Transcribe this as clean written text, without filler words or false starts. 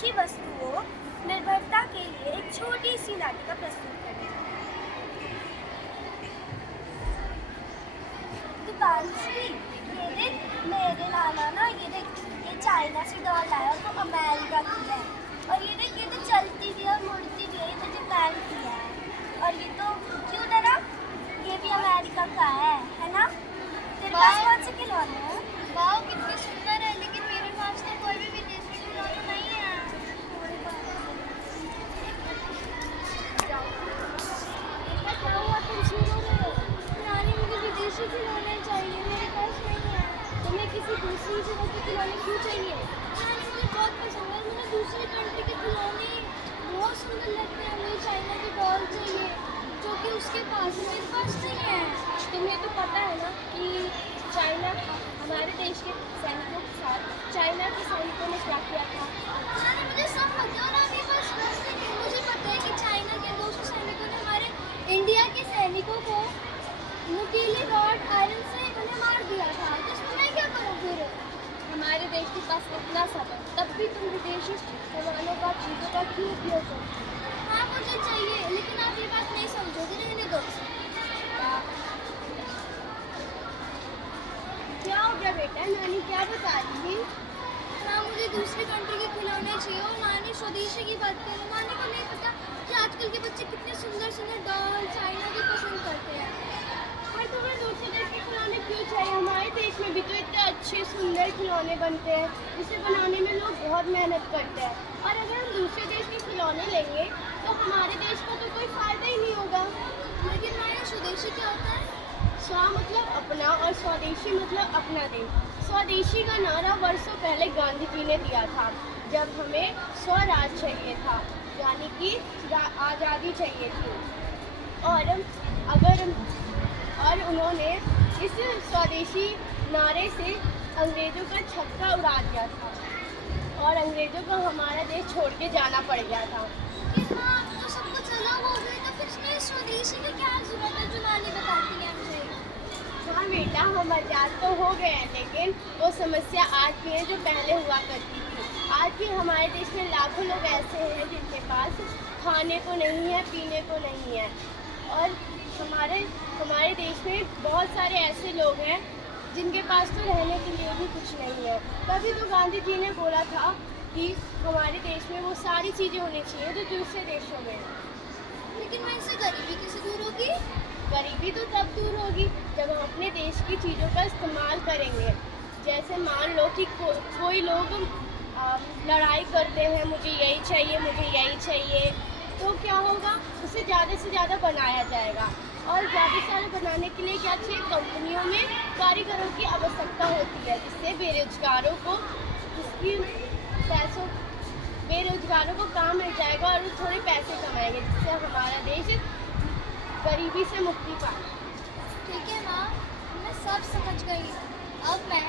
स्वदेशी वस्तुओं निर्भरता के लिए एक छोटी सी नाटिका प्रस्तुत करें। दीपांशी, ये देख, मेरे नाना ना, ये देख, ये चाइना से डॉल लाया और वो अमेरिका की है। और ये देख, ये तो चलती भी है और मुड़ती भी है, ये तो जापान की है। और ये तो क्यूट है ना, ये भी अमेरिका का है ना? तेरे पास कौन से खिलौने हैं? वाह, कितनी सुंदर है, लेकिन मेरे पास तो कोई भी विदेशी खिलौना नहीं है। क्या हुआ, तुम क्यों रो रहे हो? नानी, मुझे विदेशी खिलौने चाहिए, मेरे पास नहीं है। तुम्हें किसी दूसरी जगह के खिलौने क्यों चाहिए? नानी, मुझे बहुत पसंद है, मुझे दूसरी कंट्री के खिलौने बहुत सुंदर लगते हैं। मुझे चाइना की डॉल चाहिए, जो कि उसके पास है, मेरे पास नहीं है। तुम्हें तो पता है ना कि चाइना हमारे देश के सैनिकों के साथ चाइना के सैनिकों ने क्या किया था? नानी, मुझे सब पता है, और अभी बस मुझे पता है कि चाइना के 200 सैनिकों ने हमारे इंडिया के सैनिकों को नुकीले रॉड आयरन से उन्हें मार दिया था। तो इसमें मैं क्या करूँ फिर? हमारे देश के पास इतना सब है, तब भी तुम विदेशी सामानों का, चीज़ों का क्यों उपयोग करते हो? हाँ, मुझे चाहिए, लेकिन आप ये बात नहीं समझोगे, रहने दो। क्या हो गया बेटा? नानी क्या बता रही है? हाँ, मुझे दूसरी कंट्री के खिलौने चाहिए, और नानी स्वदेशी की बात करें। नानी को नहीं पता कि आजकल के बच्चे कितने सुंदर सुंदर डॉल चाइना के पसंद करते हैं। पर तुम्हें दूसरे देश के खिलौने क्यों चाहिए? हमारे देश में भी तो इतने अच्छे सुंदर खिलौने बनते हैं, जिसे बनाने में लोग बहुत मेहनत करते हैं। और अगर हम दूसरे देश के खिलौने लेंगे तो हमारे देश को तो कोई फ़ायदा ही नहीं होगा। लेकिन नानी, स्वदेशी क्या होता है? स्व मतलब अपना और स्वदेशी मतलब अपना देश। स्वदेशी का नारा वर्षों पहले गांधी जी ने दिया था, जब हमें स्वराज चाहिए था, यानी कि आज़ादी चाहिए थी। और उन्होंने इस स्वदेशी नारे से अंग्रेज़ों का छक्का उड़ा दिया था और अंग्रेज़ों को हमारा देश छोड़ के जाना पड़ गया था। लेकिन माँ, अब तो सब कुछ अलग हो गया, तो फिर इसमें स्वदेशी की क्या जरूरत है जो नानी बताती है मुझे? हाँ बेटा, हम आज़ाद तो हो गए हैं, लेकिन वो समस्या आज भी है जो पहले हुआ करती थी। आज भी हमारे देश में लाखों लोग ऐसे हैं जिनके पास खाने को नहीं है, पीने को नहीं है। और हमारे देश में बहुत सारे ऐसे लोग हैं जिनके पास तो रहने के लिए भी कुछ नहीं है। तभी तो गांधी जी ने बोला था कि हमारे देश में वो सारी चीज़ें होनी चाहिए जो दूसरे देशों में हैं। लेकिन मैं इससे गरीबी कैसे दूर होगी? गरीबी तो तब दूर होगी जब हम अपने देश की चीज़ों का इस्तेमाल करेंगे। जैसे मान लो कि कोई लोग लड़ाई करते हैं, मुझे यही चाहिए, मुझे यही चाहिए, तो क्या होगा, उसे ज़्यादा से ज़्यादा बनाया जाएगा। और ज़्यादा से ज़्यादा बनाने के लिए क्या चाहिए? कंपनियों में कारीगरों की आवश्यकता होती है, जिससे बेरोजगारों को काम मिल जाएगा और वो थोड़े पैसे कमाएंगे, जिससे हमारा देश गरीबी से मुक्ति पाए। ठीक है माँ, मैं सब समझ गई। अब मैं